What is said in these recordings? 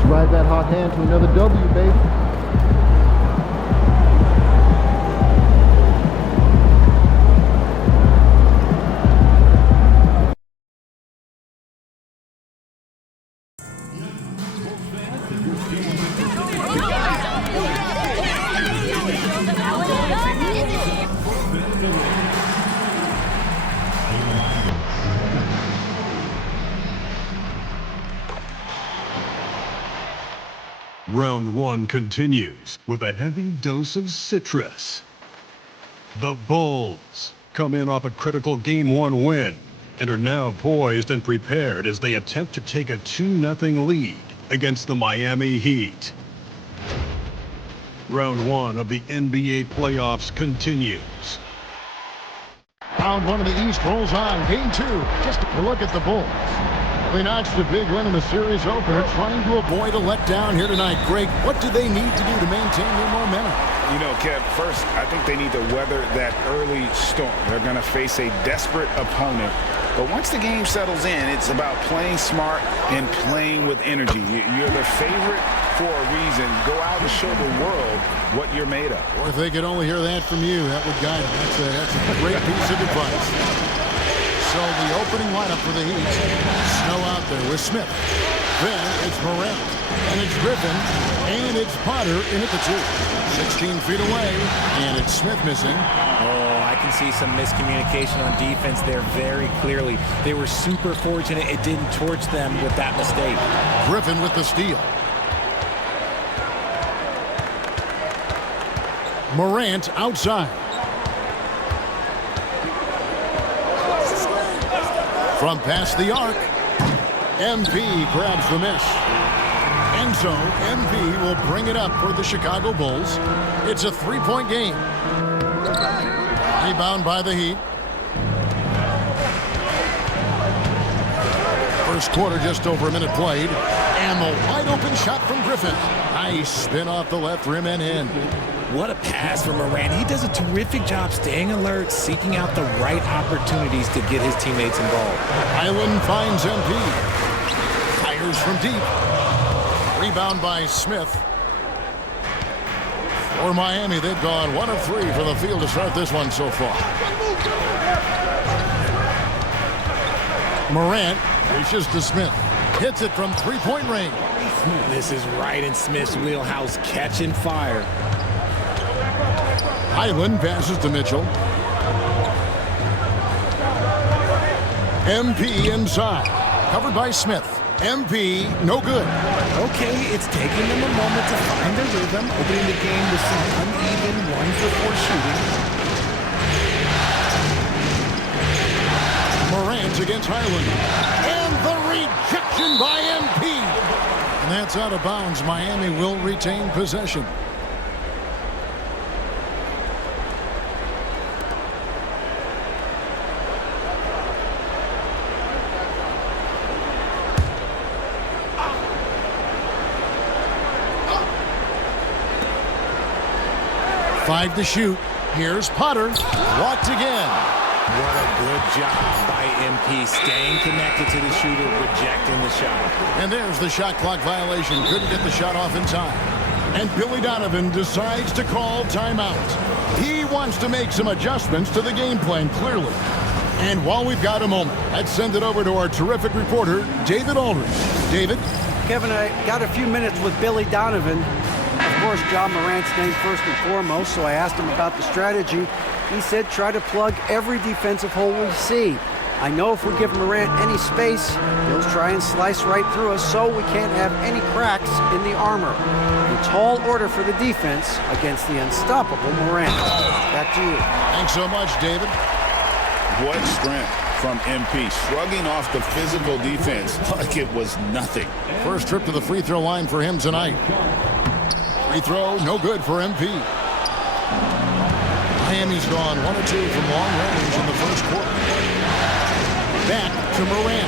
Let's ride that hot hand to another W, baby. Round one continues with a heavy dose of citrus. The Bulls come in off a critical Game 1 win and are now poised and prepared as they attempt to take a 2-0 lead against the Miami Heat. Round one of the NBA playoffs continues. Round one of the East rolls on. Game two. Just a look at the Bulls. They notched a big win in the series opener, trying to avoid a letdown here tonight. Greg, what do they need to do to maintain their momentum? You know, Kev, first, I think they need to weather that early storm. They're going to face a desperate opponent. But once the game settles in, it's about playing smart and playing with energy. You're the favorite for a reason. Go out and show the world what you're made of. Or if they could only hear that from you, that would guide them. That's a great piece of advice. So the opening lineup for the Heat. Snow out there with Smith. Then it's Morant. And it's Griffin. And it's Potter in at the 2. 16 feet away. And it's Smith missing. Oh, I can see some miscommunication on defense there very clearly. They were super fortunate it didn't torch them with that mistake. Griffin with the steal. Morant outside. From past the arc, MP grabs the miss. And so MP will bring it up for the Chicago Bulls. It's a 3-point game. Rebound by the Heat. First quarter, just over a minute played. And the wide open shot from Griffin. Nice spin off the left rim and in. What a pass from Morant. He does a terrific job staying alert, seeking out the right opportunities to get his teammates involved. Island finds MP. Fires from deep. Rebound by Smith. For Miami, they've gone 1 of 3 from the field to start this one so far. Morant reaches to Smith. Hits it from 3-point range. This is right in Smith's wheelhouse, catching fire. Highland passes to Mitchell. MP inside. Covered by Smith. MP, no good. Okay, it's taking them a moment to find their rhythm, opening the game with some uneven 1-for-4 shooting. Morant against Highland. And the rejection by MP. And that's out of bounds. Miami will retain possession. Five to shoot. Here's Potter. Blocked again. What a good job by MP, staying connected to the shooter, rejecting the shot. And there's the shot clock violation. Couldn't get the shot off in time. And Billy Donovan decides to call timeout. He wants to make some adjustments to the game plan, clearly. And while we've got a moment, let's send it over to our terrific reporter, David Aldridge. David? Kevin, I got a few minutes with Billy Donovan. Of course, John Morant's named first and foremost, so I asked him about the strategy. He said try to plug every defensive hole we see. I know if we give Morant any space, he'll try and slice right through us, so we can't have any cracks in the armor. A tall order for the defense against the unstoppable Morant. Back to you. Thanks so much, David. What strength from MP, shrugging off the physical defense like it was nothing. First trip to the free throw line for him tonight. Free throw, no good for MP. Miami's gone 1 or 2 from long range in the first quarter. Back to Morant.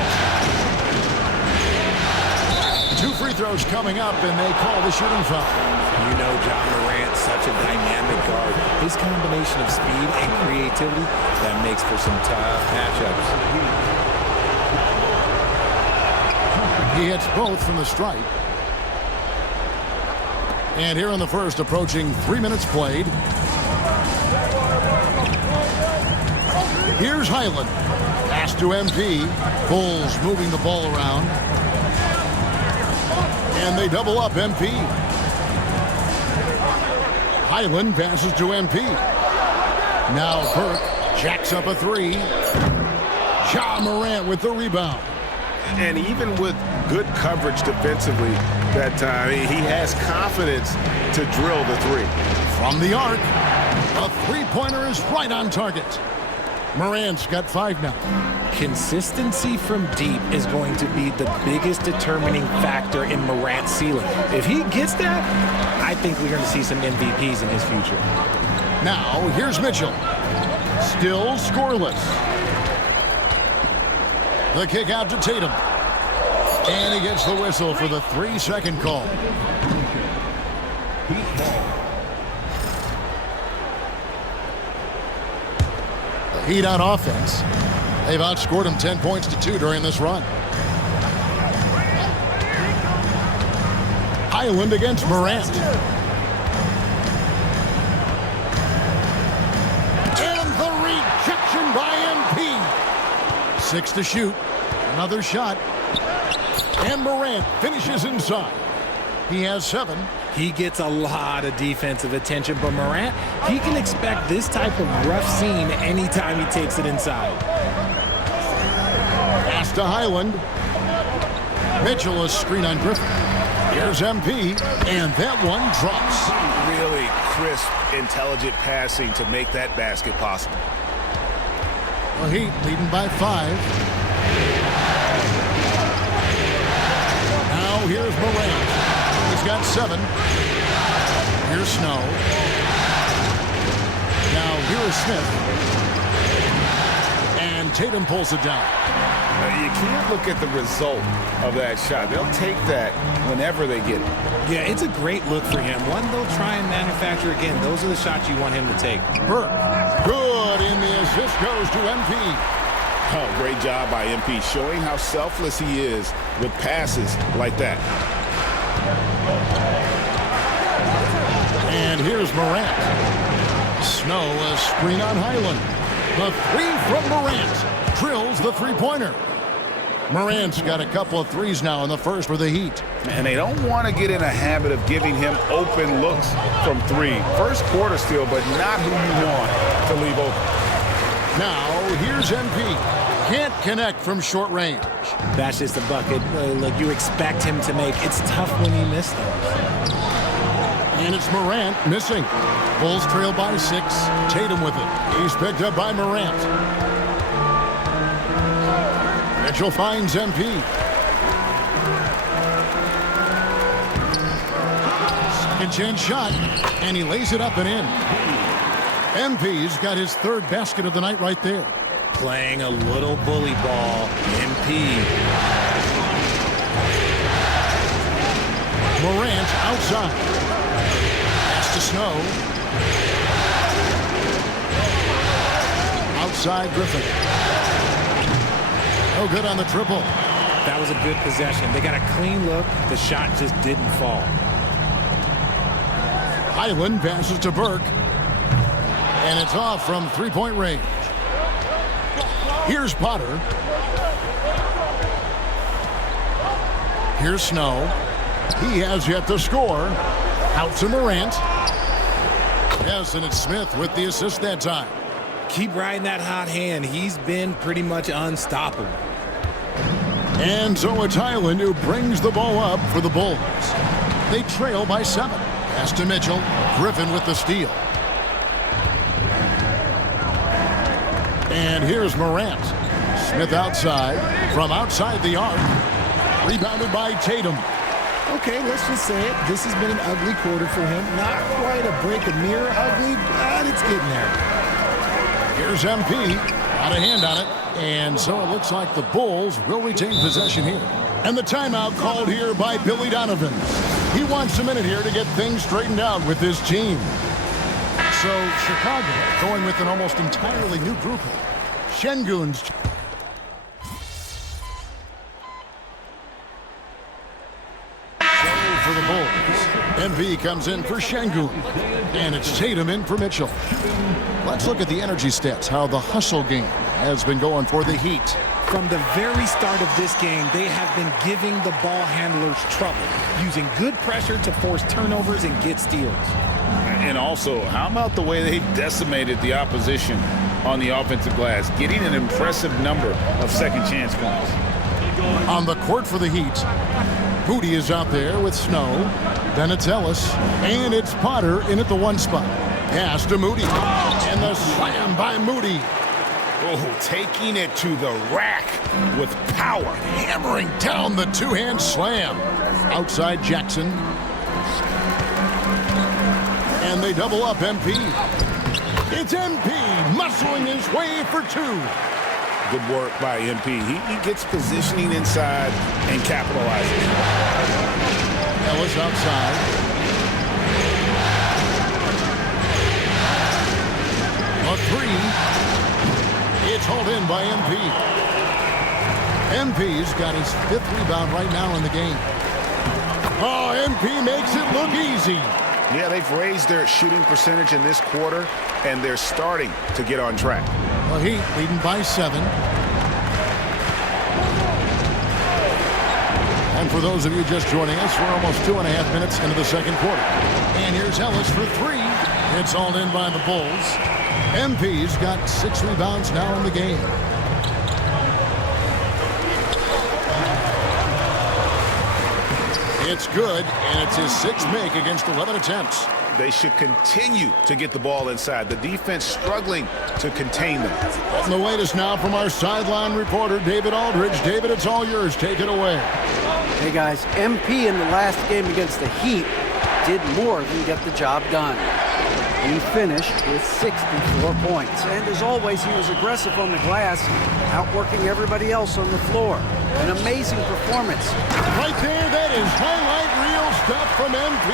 2 free throws coming up, and they call the shooting foul. You know John Morant, such a dynamic guard. His combination of speed and creativity, that makes for some tough matchups. He hits both from the stripe. And here in the first, approaching 3 minutes played. Here's Highland. Pass to MP. Bulls moving the ball around. And they double up MP. Highland passes to MP. Now Burke jacks up a three. Ja Morant with the rebound. And even with good coverage defensively that time, he has confidence to drill the three. From the arc, a three-pointer is right on target. Morant's got 5 now. Consistency from deep is going to be the biggest determining factor in Morant's ceiling. If he gets that, I think we're going to see some MVPs in his future. Now, here's Mitchell. Still scoreless. The kick out to Tatum. And he gets the whistle for the 3-second call. The Heat on offense. They've outscored him 10 points to 2 during this run. Highland against Morant. And the rejection by MP. 6 to shoot. Another shot. And Morant finishes inside. He has 7. He gets a lot of defensive attention, but Morant, he can expect this type of rough scene anytime he takes it inside. Pass to Highland. Mitchell, a screen on Griffin. Here's MP, and that one drops. Really crisp, intelligent passing to make that basket possible. The Heat leading by 5. Now here's Morant. He's got 7. Here's Snow. Now here is Smith. And Tatum pulls it down. You can't look at the result of that shot. They'll take that whenever they get it. Yeah, it's a great look for him. One they'll try and manufacture again. Those are the shots you want him to take. Burke. Good, and the assist goes to MP. Oh, great job by MP, showing how selfless he is with passes like that. And here's Morant. Snow, a screen on Highland. The 3 from Morant drills the three-pointer. Morant's got a couple of threes now in the first for the Heat. And they don't want to get in a habit of giving him open looks from 3. First quarter still, but not who you want to leave open. Now, here's MP. Can't connect from short range. That's just a bucket. Look, you expect him to make. It's tough when you miss those. And it's Morant missing. Bulls trail by 6. Tatum with it. He's picked up by Morant. Mitchell finds MP. Second chance shot. And he lays it up and in. MP's got his 3rd basket of the night right there. Playing a little bully ball. MP. Morant outside. Pass to Snow. Outside Griffin. No good on the triple. That was a good possession. They got a clean look. The shot just didn't fall. Highland passes to Burke. And it's off from 3-point range. Here's Potter. Here's Snow. He has yet to score. Out to Morant. Yes, and it's Smith with the assist that time. Keep riding that hot hand. He's been pretty much unstoppable. And so it's Highland who brings the ball up for the Bulls. They trail by 7. Pass to Mitchell. Griffin with the steal. And here's Morant. Smith outside. From outside the arc. Rebounded by Tatum. Okay, let's just say it. This has been an ugly quarter for him. Not quite a break a mirror ugly, but it's getting there. Here's MP. Got a hand on it. And so it looks like the Bulls will retain possession here. And the timeout called here by Billy Donovan. He wants a minute here to get things straightened out with his team. So Chicago going with an almost entirely new group. Şengün's for the Bulls. MP comes in for Şengün. And it's Tatum in for Mitchell. Let's look at the energy stats, how the hustle game has been going for the Heat. From the very start of this game, they have been giving the ball handlers trouble, using good pressure to force turnovers and get steals. And also, how about the way they decimated the opposition on the offensive glass, getting an impressive number of second chance points. On the court for the Heat, Moody is out there with Snow. Then it's Ellis, and it's Potter in at the 1 spot. Pass to Moody, and the slam by Moody. Oh, taking it to the rack with power. Hammering down the two-hand slam. Outside Jackson. And they double up MP. It's MP muscling his way for 2. Good work by MP. He gets positioning inside and capitalizes. Ellis outside. A 3. It's hauled in by MP. MP's got his 5th rebound right now in the game. Oh, MP makes it look easy. Yeah, they've raised their shooting percentage in this quarter, and they're starting to get on track. The Heat leading by 7. And for those of you just joining us, we're almost 2.5 minutes into the second quarter. And here's Ellis for 3. It's all in by the Bulls. MP's got 6 rebounds now in the game. It's good, and it's his 6th make against 11 attempts. They should continue to get the ball inside. The defense struggling to contain them. And the latest now from our sideline reporter, David Aldridge. David, it's all yours. Take it away. Hey, guys, MP in the last game against the Heat did more than get the job done. He finished with 64 points. And as always, he was aggressive on the glass, outworking everybody else on the floor. An amazing performance. Right there, that is highlight reel stuff from MP.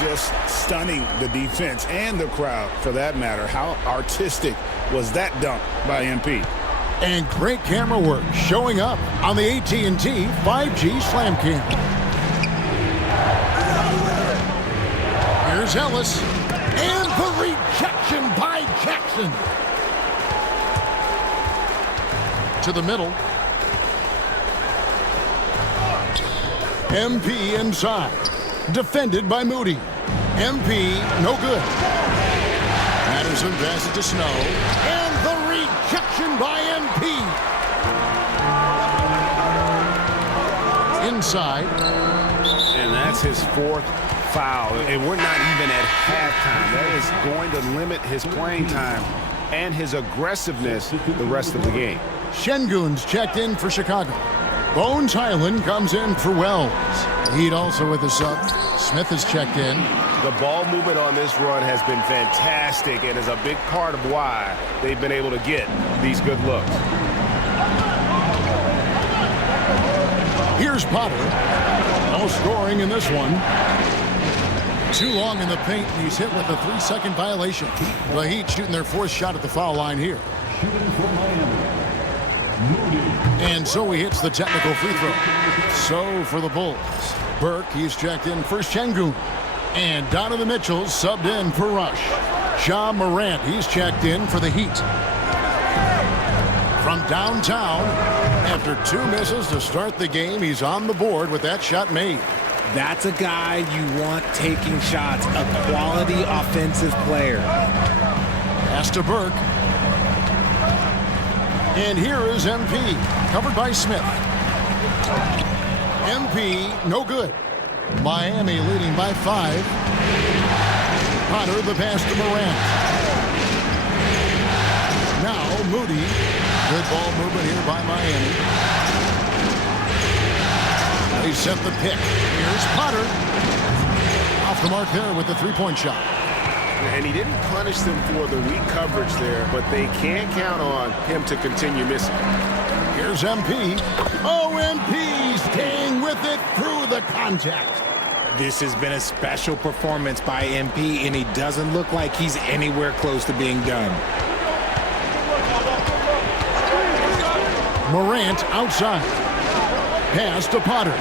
Just stunning the defense and the crowd, for that matter. How artistic was that dunk by MP? And great camera work showing up on the AT&T 5G Slam Cam. Here's Ellis. And the rejection by Jackson. To the middle. MP inside. Defended by Moody. MP, no good. Patterson passes to Snow. And the rejection by MP. Inside. And that's his 4th foul. And we're not even at halftime. That is going to limit his playing time and his aggressiveness the rest of the game. Şengün's checked in for Chicago. Bones Highland comes in for Wells. Heat also with a sub. Smith is checked in. The ball movement on this run has been fantastic and is a big part of why they've been able to get these good looks. Here's Potter. No scoring in this one. Too long in the paint, and he's hit with a 3-second violation. The Heat shooting their 4th shot at the foul line here. And so he hits the technical free throw. So for the Bulls, Burke, he's checked in for Şengün. And Donovan Mitchell subbed in for Rush. Ja Morant, he's checked in for the Heat. From downtown, after 2 misses to start the game, he's on the board with that shot made. That's a guy you want taking shots, a quality offensive player. Pass to Burke. And here is MP, covered by Smith. MP, no good. Miami leading by 5. Potter, the pass to Morant. Now Moody. Good ball movement here by Miami. They set the pick. Here's Potter. Off the mark there with the 3-point shot. And he didn't punish them for the weak coverage there, but they can't count on him to continue missing. Here's MP. Oh, MP staying with it through the contact. This has been a special performance by MP, and he doesn't look like he's anywhere close to being done. Morant outside. Pass to Potter.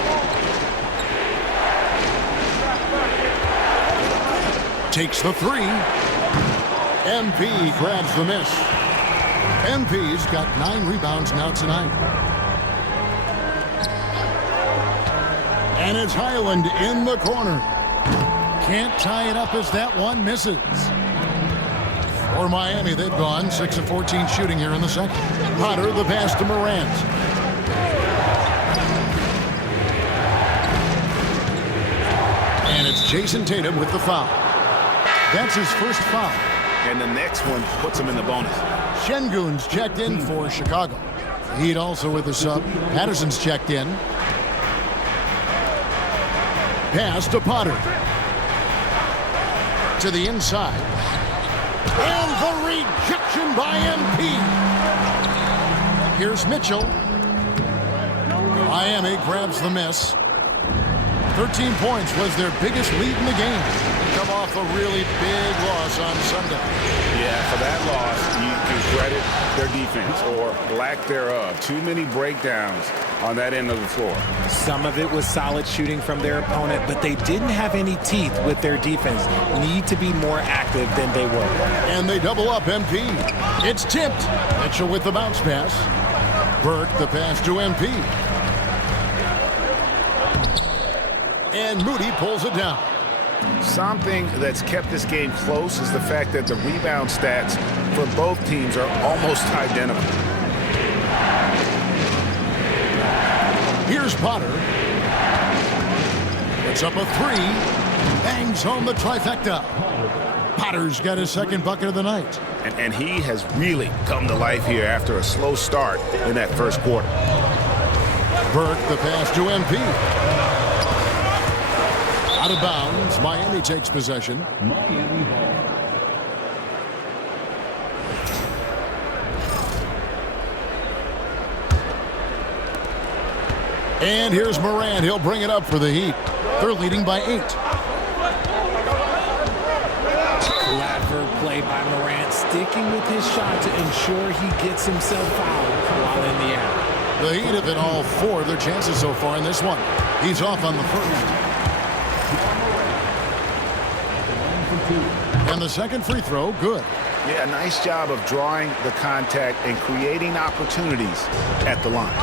Takes the three. MP grabs the miss. MP's got 9 rebounds now tonight. And it's Highland in the corner. Can't tie it up as that one misses. For Miami, they've gone 6 of 14 shooting here in the second. Potter, the pass to Morant. And it's Jayson Tatum with the foul. That's his first foul. And the next one puts him in the bonus. Şengün's checked in for Chicago. Heat also with the sub. Patterson's checked in. Pass to Potter. To the inside. And the rejection by MP. Here's Mitchell. Miami grabs the miss. 13 points was their biggest lead in the game. Come off a really big loss on Sunday. Yeah, for that loss, you can credit their defense or lack thereof. Too many breakdowns on that end of the floor. Some of it was solid shooting from their opponent, but they didn't have any teeth with their defense. Need to be more active than they were. And they double up MP. It's tipped. Mitchell with the bounce pass. Burke the pass to MP. And Moody pulls it down. Something that's kept this game close is the fact that the rebound stats for both teams are almost identical. Here's Potter. It's up a three. Bangs home the trifecta. Potter's got his second bucket of the night. And he has really come to life here after a slow start in that first quarter. Burke the pass to MP. Out of bounds. Miami takes possession. Miami ball. And here's Morant. He'll bring it up for the Heat. They're leading by 8. Clever play by Morant, sticking with his shot to ensure he gets himself fouled while in the air. The Heat have hit all 4 of their chances so far in this one. He's off on the first. And the second free throw, good. Yeah, nice job of drawing the contact and creating opportunities at the line.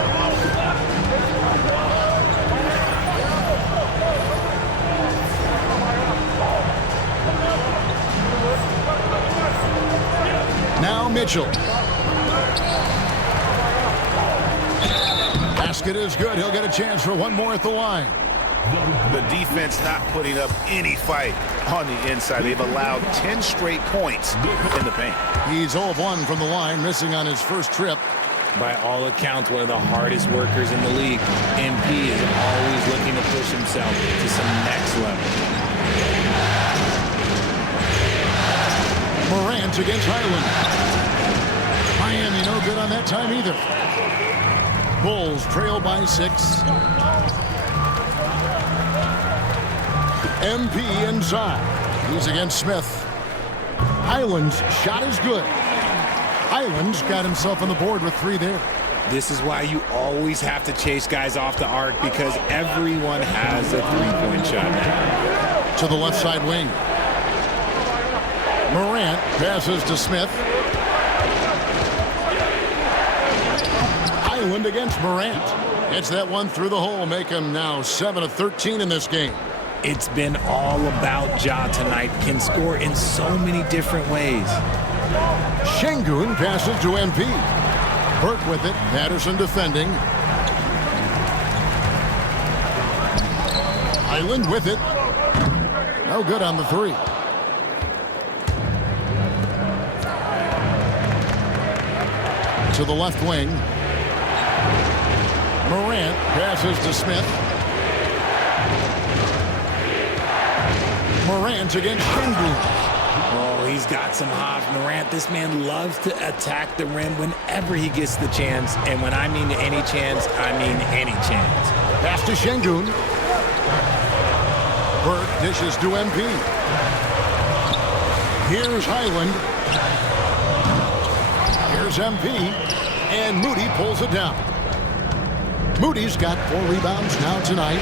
Now Mitchell. Basket is good. He'll get a chance for one more at the line. The defense not putting up any fight on the inside. They've allowed 10 straight points in the paint. He's 0 of 1 from the line, missing on his first trip. By all accounts, one of the hardest workers in the league. MP is always looking to push himself to some next level. Morant against Highland. Miami no good on that time either. Bulls trail by 6. MP inside. He's against Smith. Highland's shot is good. Highland's got himself on the board with 3 there. This is why you always have to chase guys off the arc, because everyone has a three-point shot now. To the left side wing. Morant passes to Smith. Highland against Morant. Gets that one through the hole, make him now 7 of 13 in this game. It's been all about Ja tonight. Can score in so many different ways. Şengün passes to MP. Burke with it. Patterson defending. Highland with it. No good on the 3. To the left wing. Morant passes to Smith. Morant against Şengün. Oh, he's got some hop. Morant, this man loves to attack the rim whenever he gets the chance. And when I mean any chance, I mean any chance. Pass to Şengün. Burke dishes to MP. Here's Highland. Here's MP. And Moody pulls it down. Moody's got 4 rebounds now tonight.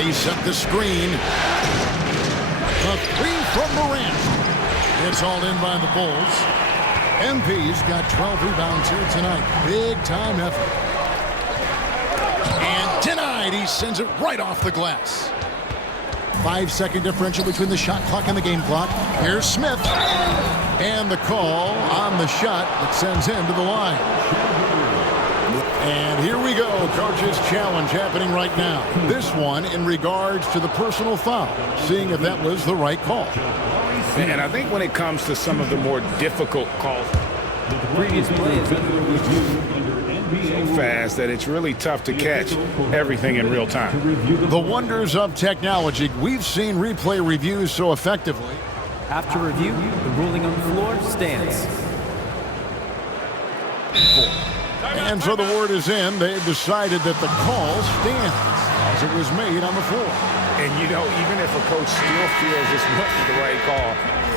They set the screen. The three from Morant. It's all in by the Bulls. MP's got 12 rebounds here tonight. Big time effort. And denied. He sends it right off the glass. 5-second differential between the shot clock and the game clock. Here's Smith. And the call on the shot that sends him to the line. And here we go. Coach's challenge happening right now. This one in regards to the personal foul. Seeing if that was the right call. And I think when it comes to some of the more difficult calls, Previous play is under review under NBA so fast that it's really tough to catch everything in real time. The wonders of technology. We've seen replay reviews so effectively. After review, the ruling on the floor stands. And so the word is in. They've decided that the call stands as it was made on the floor. And, you know, even if a coach still feels this wasn't the right call,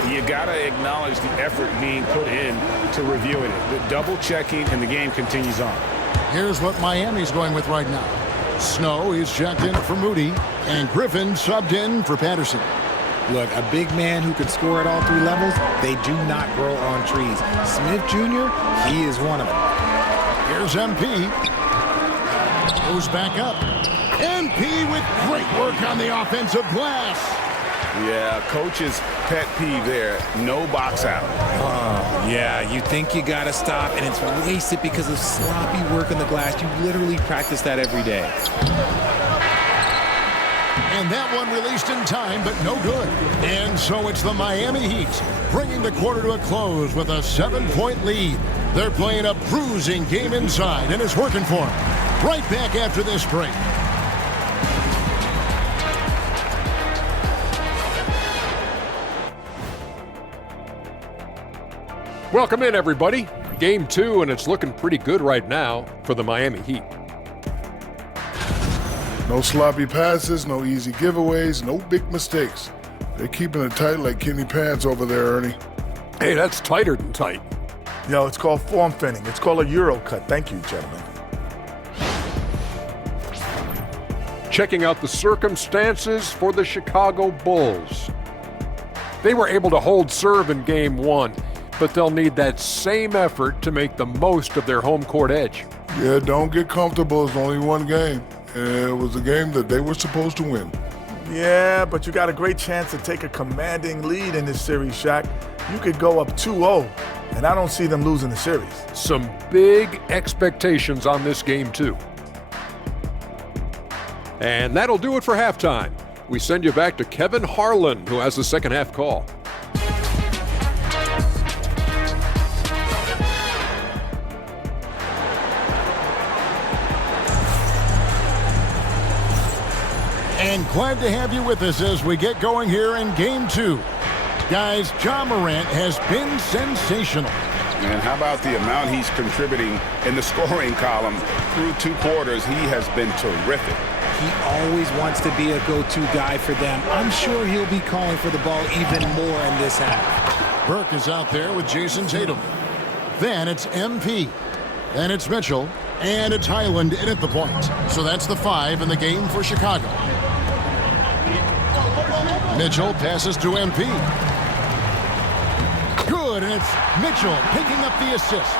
you got to acknowledge the effort being put in to reviewing it. The double checking, and the game continues on. Here's what Miami's going with right now. Snow is checked in for Moody, and Griffin subbed in for Patterson. Look, a big man who can score at all three levels, they do not grow on trees. Smith Jr., he is one of them. Here's MP. Goes back up. MP with great work on the offensive glass. Yeah, coach's pet peeve there. No box out. Yeah, you think you got to stop, and it's wasted because of sloppy work on the glass. You literally practice that every day. And that one released in time, but no good. And so it's the Miami Heat bringing the quarter to a close with a 7-point lead. They're playing a bruising game inside, and it's working for them. Right back after this break. Welcome in, everybody. Game 2, and it's looking pretty good right now for the Miami Heat. No sloppy passes, no easy giveaways, no big mistakes. They're keeping it tight like Kenny Pants over there, Ernie. Hey, that's tighter than tight. Yo, it's called form fitting. It's called a Euro cut. Thank you, gentlemen. Checking out the circumstances for the Chicago Bulls. They were able to hold serve in Game 1, but they'll need that same effort to make the most of their home court edge. Yeah, don't get comfortable. It's only one game. And it was a game that they were supposed to win. Yeah, but you got a great chance to take a commanding lead in this series, Shaq. You could go up 2-0, and I don't see them losing the series. Some big expectations on this game, too. And that'll do it for halftime. We send you back to Kevin Harlan, who has the second half call. And glad to have you with us as we get going here in Game 2. Guys, Ja Morant has been sensational. And how about the amount he's contributing in the scoring column through 2 quarters? He has been terrific. He always wants to be a go-to guy for them. I'm sure he'll be calling for the ball even more in this half. Burke is out there with Jayson Tatum. Then it's MP. Then it's Mitchell. And it's Highland in at the point. So that's the 5 in the game for Chicago. Mitchell passes to MP. Good, and it's Mitchell picking up the assist.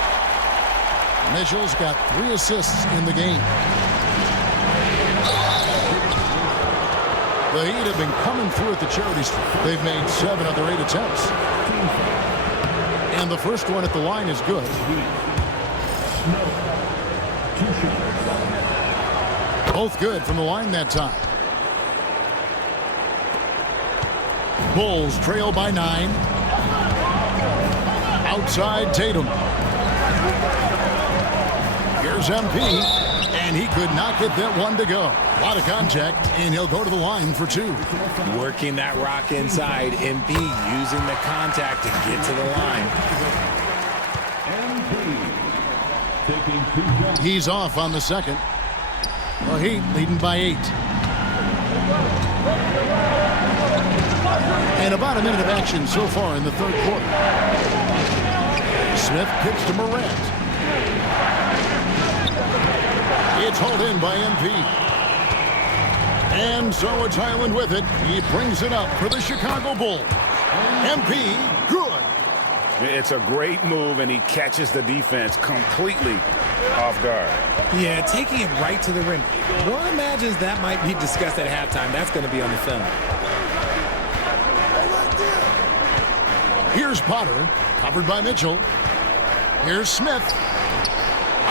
Mitchell's got 3 assists in the game. The Heat have been coming through at the charity stripe. They've made 7 of their 8 attempts. And the first one at the line is good. Both good from the line that time. Bulls trail by 9. Outside Tatum. Here's MP, and he could not get that one to go. A lot of contact, and he'll go to the line for 2. Working that rock inside. MP using the contact to get to the line. He's off on the second. Well, Heat leading by 8. And about a minute of action so far in the third quarter. Smith kicks to Morant. It's hauled in by MP. And so it's Highland with it. He brings it up for the Chicago Bulls. MP, good. It's a great move, and he catches the defense completely off guard. Yeah, taking it right to the rim. One imagines that might be discussed at halftime. That's going to be on the film. Here's Potter, covered by Mitchell. Here's Smith.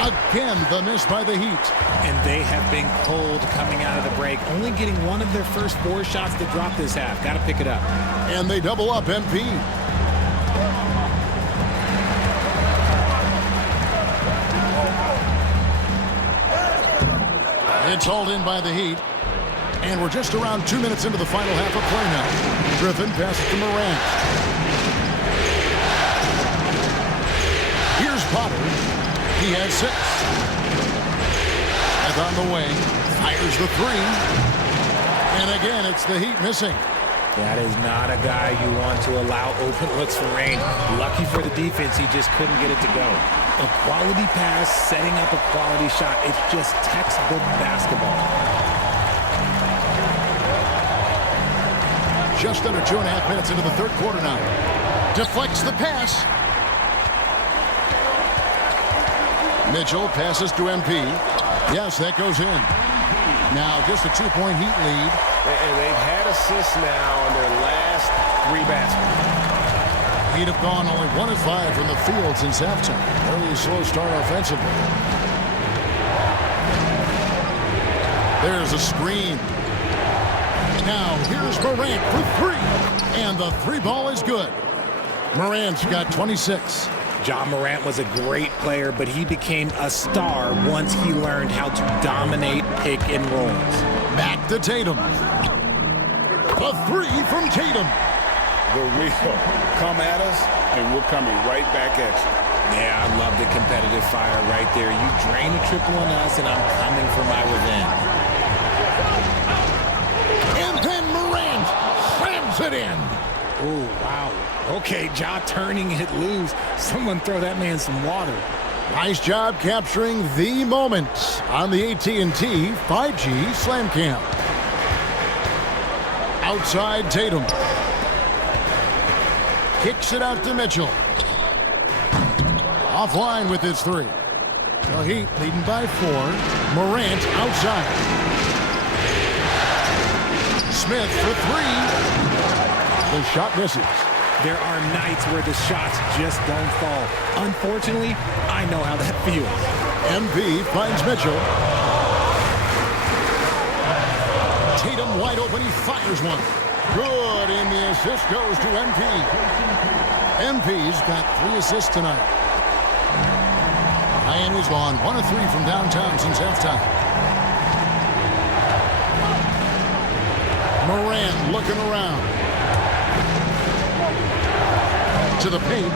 Again, the miss by the Heat. And they have been cold coming out of the break, only getting one of their first 4 shots to drop this half. Got to pick it up. And they double up MP. It's hauled in by the Heat. And we're just around 2 minutes into the final half of play now. Griffin passes to Morant. Here's Potter. He has 6. Smith on the wing. Fires the 3. And again, it's the Heat missing. That is not a guy you want to allow open looks for rain. Lucky for the defense, he just couldn't get it to go. A quality pass, setting up a quality shot. It's just textbook basketball. Just under 2.5 minutes into the third quarter now. Deflects the pass. Mitchell passes to MP. Yes, that goes in. Now just a 2-point Heat lead. And they've had assists now in their last 3 baskets. Heat have gone only 1 of 5 from the field since halftime. Early slow start offensively. There's a screen. Now here's Morant for 3. And the 3 ball is good. Morant's got 26. Ja Morant was a great player, but he became a star once he learned how to dominate pick and rolls. Back to Tatum. A 3 from Tatum. The real come at us, and we're coming right back at you. Yeah, I love the competitive fire right there. You drain a triple on us, and I'm coming for my revenge. And then Morant slams it in. Oh, wow. Okay, Ja turning it loose. Someone throw that man some water. Nice job capturing the moment on the AT&T 5G Slam Cam. Outside Tatum. Kicks it out to Mitchell. Offline with his 3. The Heat leading by 4. Morant outside. Smith for 3. The shot misses. There are nights where the shots just don't fall. Unfortunately, I know how that feels. MP finds Mitchell. Tatum wide open. He fires one. Good, and the assist goes to MP. MP's got 3 assists tonight. Miami's gone 1 of 3 from downtown since halftime. Morant looking around. To the paint.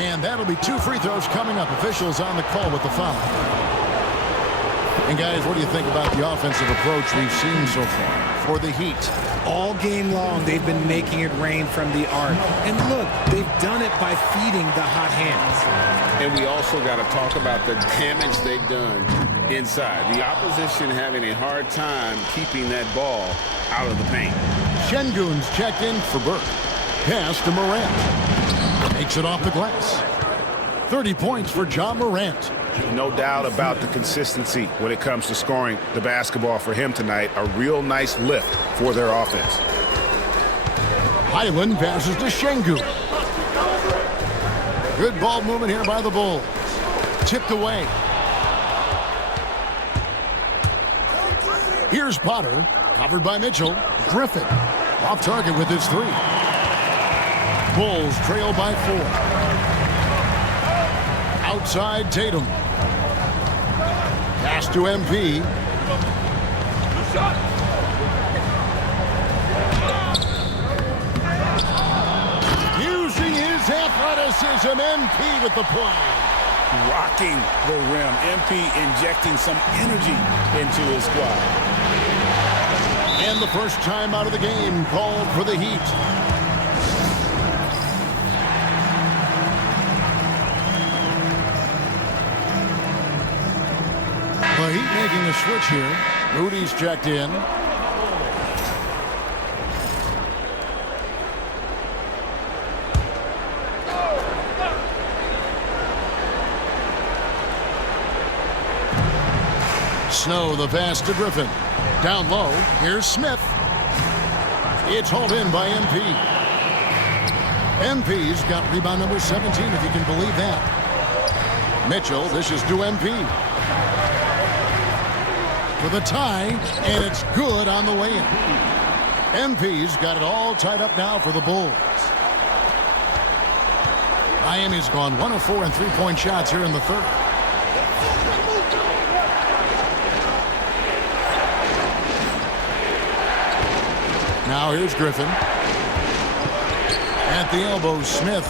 And that'll be 2 free throws coming up. Officials on the call with the foul. And guys, what do you think about the offensive approach we've seen so far for the Heat? All game long, they've been making it rain from the arc. And look, they've done it by feeding the hot hands. And we also got to talk about the damage they've done inside. The opposition having a hard time keeping that ball out of the paint. Şengün's checked in for Burke. Pass to Morant. Takes it off the glass. 30 points for Ja Morant. No doubt about the consistency when it comes to scoring the basketball for him tonight. A real nice lift for their offense. Highland passes to Şengün. Good ball movement here by the Bulls. Tipped away. Here's Potter, covered by Mitchell. Griffin, off target with his 3. Bulls trail by 4. Outside Tatum. Pass to MP. Using his athleticism, MP with the play. Rocking the rim. MP injecting some energy into his squad. And the first time out of the game called for the Heat. The Heat making a switch here. Moody's checked in. Snow, the pass to Griffin. Down low, here's Smith. It's hauled in by MP. MP's got rebound number 17, if you can believe that. Mitchell, this is to MP. For the tie, and it's good on the way in. MP's got it all tied up now for the Bulls. Miami's gone 1 of 4 in three-point shots here in the third. Now here's Griffin. At the elbow, Smith.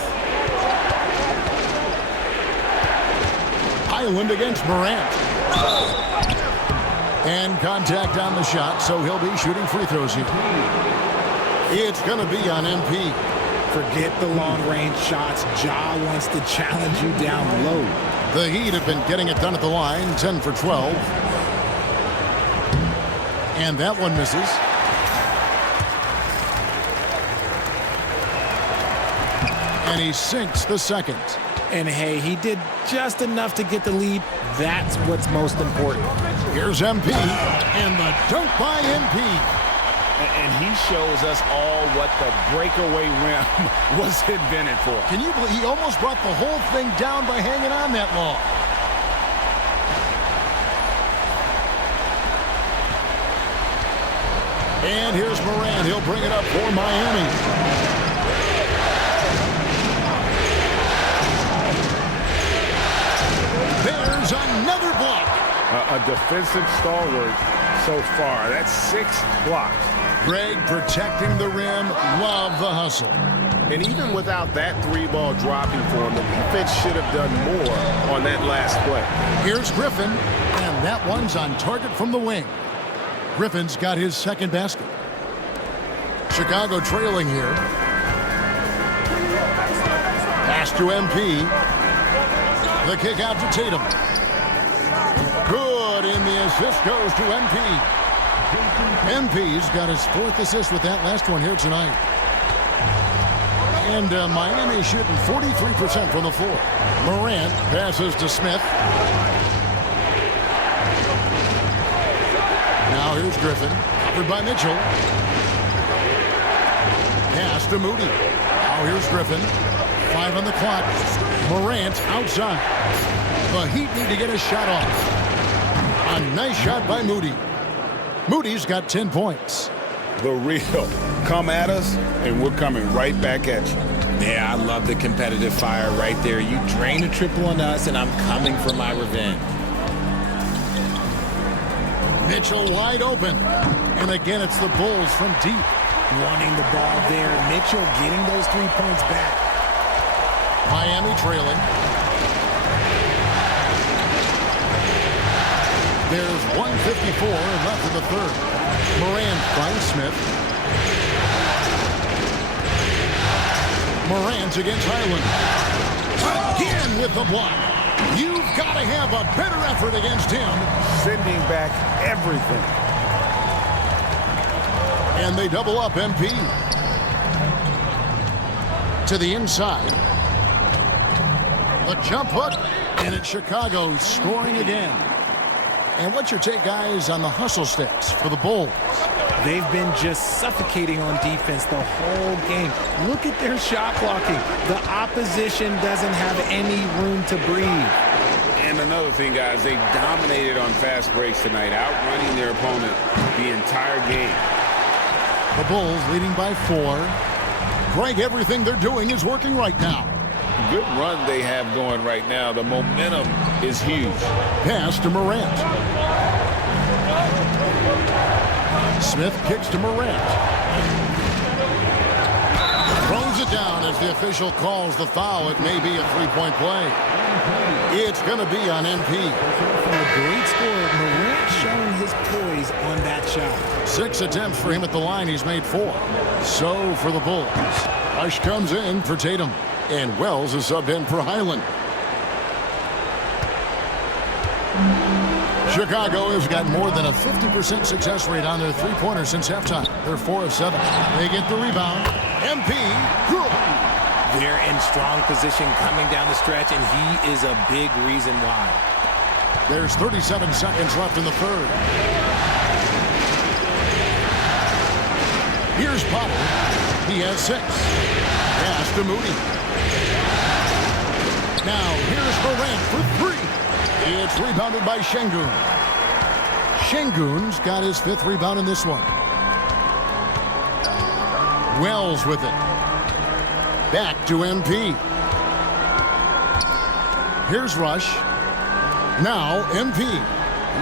Highland against Morant. And contact on the shot, so he'll be shooting free throws here. It's going to be on MP. Forget the long-range shots. Ja wants to challenge you down low. The Heat have been getting it done at the line, 10 for 12. And that one misses. And he sinks the second. And hey, he did just enough to get the lead. That's what's most important. Here's MP, and the dunk by MP. And he shows us all what the breakaway rim was invented for. Can you believe he almost brought the whole thing down by hanging on that long? And here's Morant. He'll bring it up for Miami. There's another block. A defensive stalwart so far. That's 6 blocks. Greg protecting the rim. Love the hustle. And even without that 3-ball dropping for him, the defense should have done more on that last play. Here's Griffin, and that one's on target from the wing. Griffin's got his second basket. Chicago trailing here. Pass to MP. The kick out to Tatum. Good, and the assist goes to MP. MP's got his 4th assist with that last one here tonight. And Miami shooting 43% from the floor. Morant passes to Smith. Now here's Griffin, covered by Mitchell. Pass to Moody. Now here's Griffin. 5 on the clock. Morant outside. The Heat need to get a shot off. A nice shot by Moody. Moody's got 10 points. The real. Come at us, and we're coming right back at you. Yeah, I love the competitive fire right there. You drain a triple on us, and I'm coming for my revenge. Mitchell wide open. And again, it's the Bulls from deep. Wanting the ball there. Mitchell getting those 3 points back. Miami trailing. There's 1:54 left in the third. Morant finds Smith. Morant against Highland. Again with the block. You've got to have a better effort against him. Sending back everything. And they double up MP. To the inside. The jump hook. And it's Chicago scoring again. And what's your take, guys, on the hustle sticks for the Bulls? They've been just suffocating on defense the whole game. Look at their shot blocking. The opposition doesn't have any room to breathe. And another thing, guys, they dominated on fast breaks tonight, outrunning their opponent the entire game. The Bulls leading by 4. Greg, everything they're doing is working right now. Good run they have going right now. The momentum is huge. Pass to Morant. Smith kicks to Morant. Throws it down as the official calls the foul. It may be a 3-point play. It's going to be on MP. A great score. Morant showing his poise on that shot. 6 attempts for him at the line. He's made 4. So for the Bulls. Rush comes in for Tatum. And Wells is subbed in for Highland. Chicago has got more than a 50% success rate on their three-pointers since halftime. They're 4 of 7. They get the rebound. MP, good. They're in strong position coming down the stretch, and he is a big reason why. There's 37 seconds left in the third. Here's Potter. He has 6. Pass to Moody. Now here's Morant for 3. It's rebounded by Şengün. Şengün's got his 5th rebound in this one. Wells with it. Back to MP. Here's Rush. Now MP.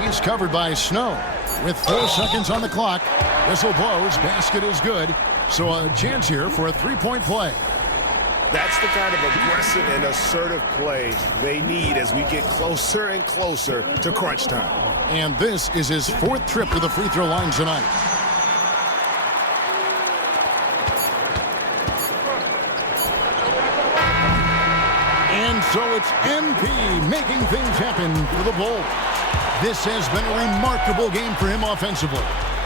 He's covered by Snow. With 4 seconds on the clock. Whistle blows. Basket is good. So a chance here for a 3-point play. That's the kind of aggressive and assertive play they need as we get closer and closer to crunch time. And this is his 4th trip to the free throw line tonight. And so it's MP making things happen for the Bulls. This has been a remarkable game for him offensively.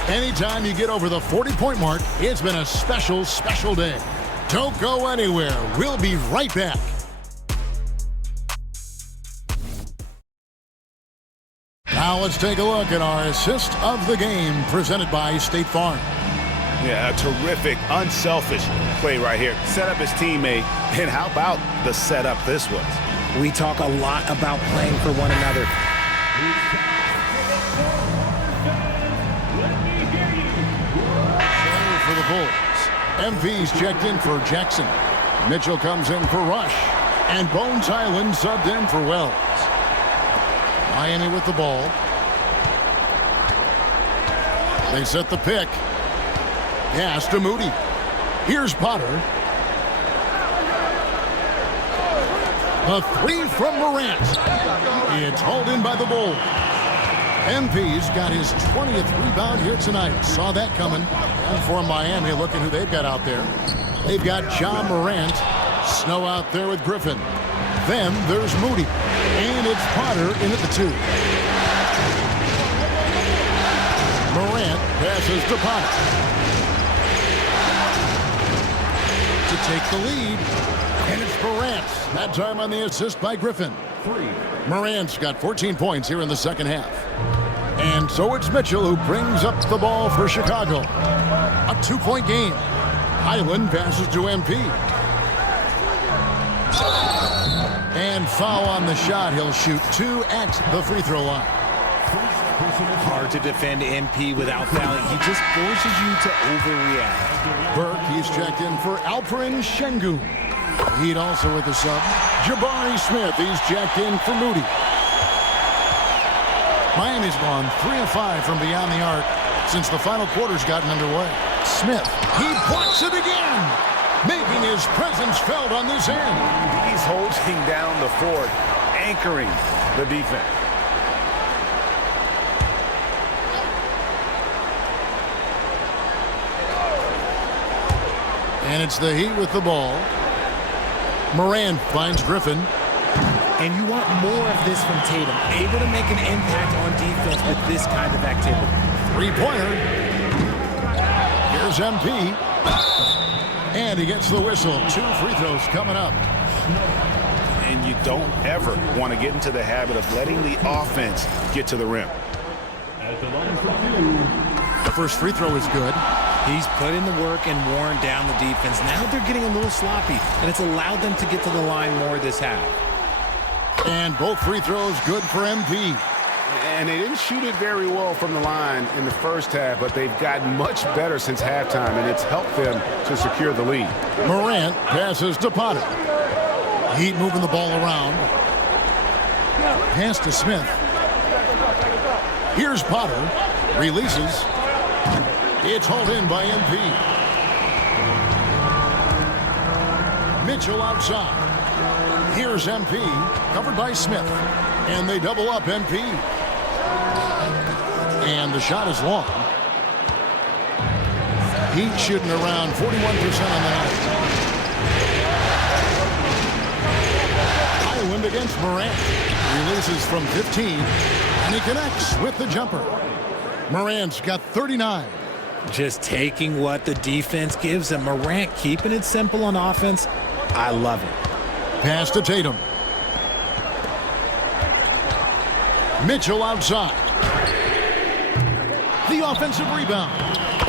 Anytime you get over the 40-point mark, it's been a special, special day. Don't go anywhere. We'll be right back. Now let's take a look at our assist of the game presented by State Farm. Yeah, a terrific, unselfish play right here. Set up his teammate, and how about the setup this was? We talk a lot about playing for one another. For the Bulls. MV's checked in for Jackson. Mitchell comes in for Rush. And Bones Highland subbed in for Wells. Miami with the ball. They set the pick. Pass to Moody. Here's Potter. A 3 from Morant. It's hauled in by the Bulls. MP's got his 20th rebound here tonight. Saw that coming. And for Miami, looking who they've got out there. They've got John Morant. Snow out there with Griffin. Then there's Moody. And it's Potter in at the 2. Morant passes to Potter. To take the lead. And it's Morant. That time on the assist by Griffin. Morant's got 14 points here in the second half. And so it's Mitchell who brings up the ball for Chicago. A 2-point game. Highland passes to MP. And foul on the shot. He'll shoot 2 at the free throw line. Hard to defend MP without fouling. He just forces you to overreact. Burke, he's checked in for Alperen Şengün. Heat also with the sub. Jabari Smith, he's checked in for Moody. Miami's gone 3 of 5 from beyond the arc since the final quarter's gotten underway. Smith, he blocks it again, making his presence felt on this end. He's holding down the fort, anchoring the defense. And it's the Heat with the ball. Morant finds Griffin. And you want more of this from Tatum. Able to make an impact on defense with this kind of activity. 3-pointer. Here's MP. And he gets the whistle. 2 free throws coming up. And you don't ever want to get into the habit of letting the offense get to the rim. The first free throw is good. He's put in the work and worn down the defense. Now they're getting a little sloppy, and it's allowed them to get to the line more this half. And both free throws good for MP. And they didn't shoot it very well from the line in the first half, but they've gotten much better since halftime, and it's helped them to secure the lead. Morant passes to Potter. Heat moving the ball around. Pass to Smith. Here's Potter. Releases. It's hauled in by MP. Mitchell outside. Here's MP, covered by Smith. And they double up MP. And the shot is long. Heat shooting around 41% on the night. Highland against Morant. Releases from 15, and he connects with the jumper. Morant's got 39. Just taking what the defense gives him. Morant keeping it simple on offense. I love it. Pass to Tatum. Mitchell outside. The offensive rebound.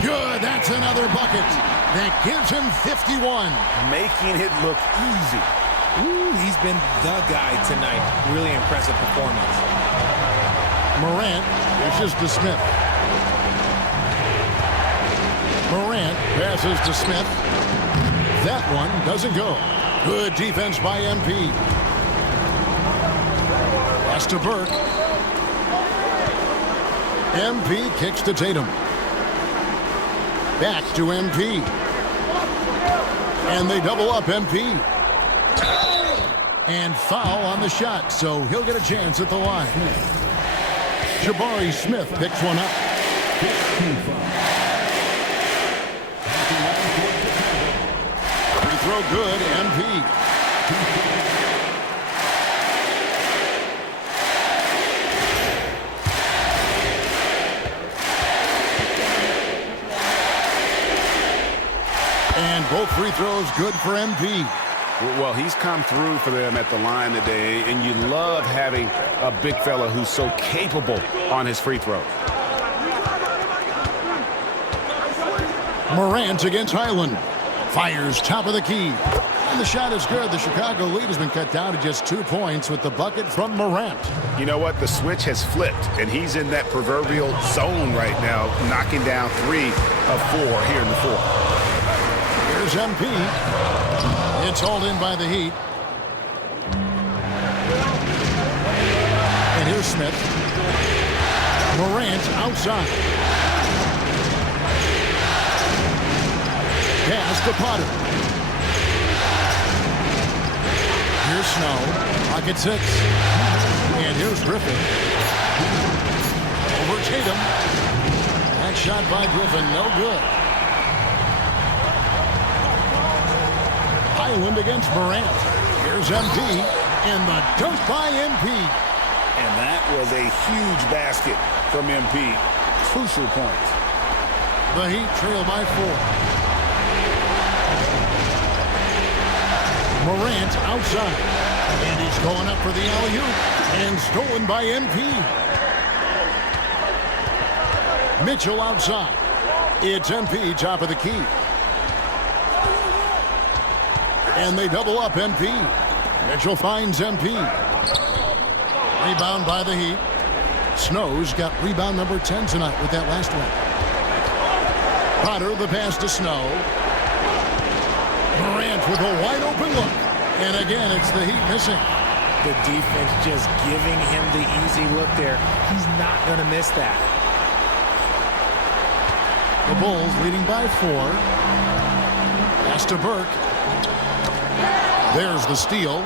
Good, that's another bucket. That gives him 51. Making it look easy. Ooh, he's been the guy tonight. Really impressive performance. Morant dishes to Smith. Morant passes to Smith. That one doesn't go. Good defense by MP. Pass to Burke. MP kicks to Tatum. Back to MP. And they double up MP. And foul on the shot, so he'll get a chance at the line. Jabari Smith picks one up. Free throw good, MP. And both free throws good for MP. Well, he's come through for them at the line today, and you love having a big fella who's so capable on his free throws. Morant against Highland. Fires top of the key. And the shot is good. The Chicago lead has been cut down to just 2 points with the bucket from Morant. You know what? The switch has flipped, and he's in that proverbial zone right now, knocking down 3 of 4 here in the fourth. Here's MP. It's hauled in by the Heat. And here's Smith. Morant outside. Pass to Potter. Here's Snow. Pocket 6. And here's Griffin. Over Tatum. That shot by Griffin, no good. Highland against Morant. Here's MP. And the dunk by MP. And that was a huge basket from MP. Crucial point. The Heat trail by 4. Morant outside. And he's going up for the alley-oop. And stolen by MP. Mitchell outside. It's MP top of the key. And they double up MP. Mitchell finds MP. Rebound by the Heat. Snow's got rebound number 10 tonight with that last one. Potter, the pass to Snow. Morant with a wide open look. And again, it's the Heat missing. The defense just giving him the easy look there. He's not going to miss that. The Bulls leading by 4. Pass to Burke. There's the steal.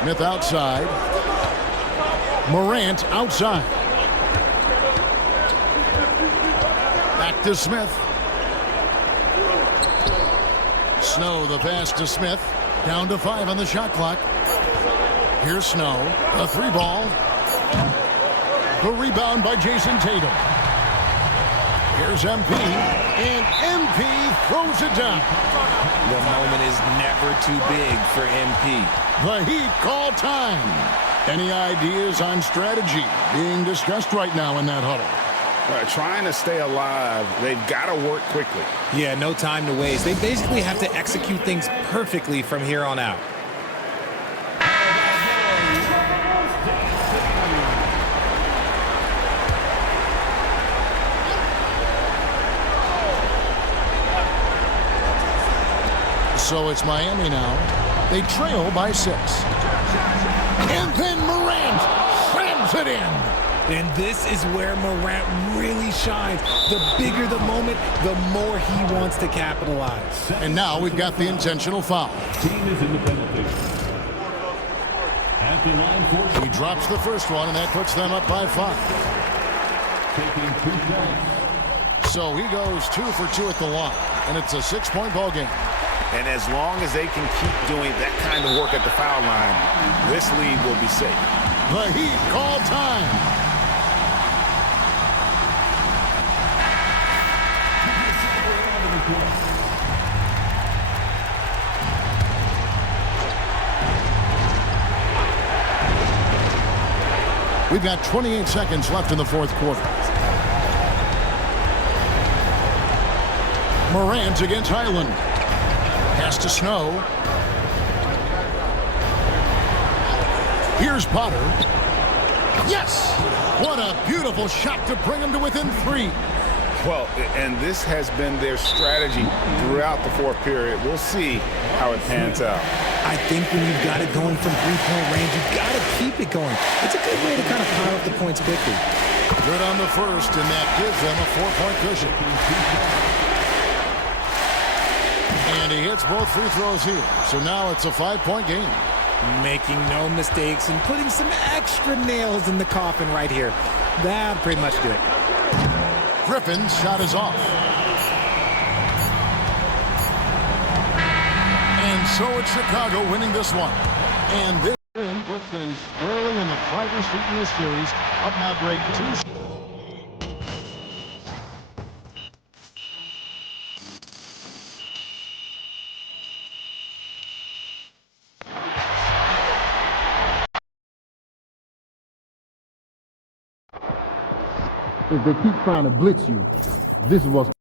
Smith outside. Morant outside. Back to Smith. Snow, the pass to Smith. Down to 5 on the shot clock. Here's Snow. A 3-ball. The rebound by Jayson Tatum. Here's MP. And MP throws it down. The moment is never too big for MP. The Heat call time. Any ideas on strategy being discussed right now in that huddle? Trying to stay alive, they've got to work quickly. Yeah, no time to waste. They basically have to execute things perfectly from here on out. So it's Miami now. They trail by 6. And then Morant slams it in. And this is where Morant really shines. The bigger the moment, the more he wants to capitalize. And now we've got the intentional foul. Team is in the penalty. At the line for... He drops the first one, and that puts them up by 5. Taking 2 shots. So he goes 2 for 2 at the line, and it's a 6-point ball game. And as long as they can keep doing that kind of work at the foul line, this lead will be safe. The Heat call time. We've got 28 seconds left in the fourth quarter. Morant against Highland. Pass to Snow. Here's Potter. Yes! What a beautiful shot to bring him to within 3. Well, and this has been their strategy throughout the fourth period. We'll see how it pans out. I think when you've got it going from three-point range, you've got to keep it going. It's a good way to kind of pile up the points quickly. Good on the first, and that gives them a 4-point cushion. And he hits both free throws here. So now it's a 5-point game. Making no mistakes and putting some extra nails in the coffin right here. That'll pretty much do it. Griffin's shot is off. And so it's Chicago winning this one. And this puts them squarely in the driver's seat in this series. Up now break 2. If they keep trying to blitz you, this is what's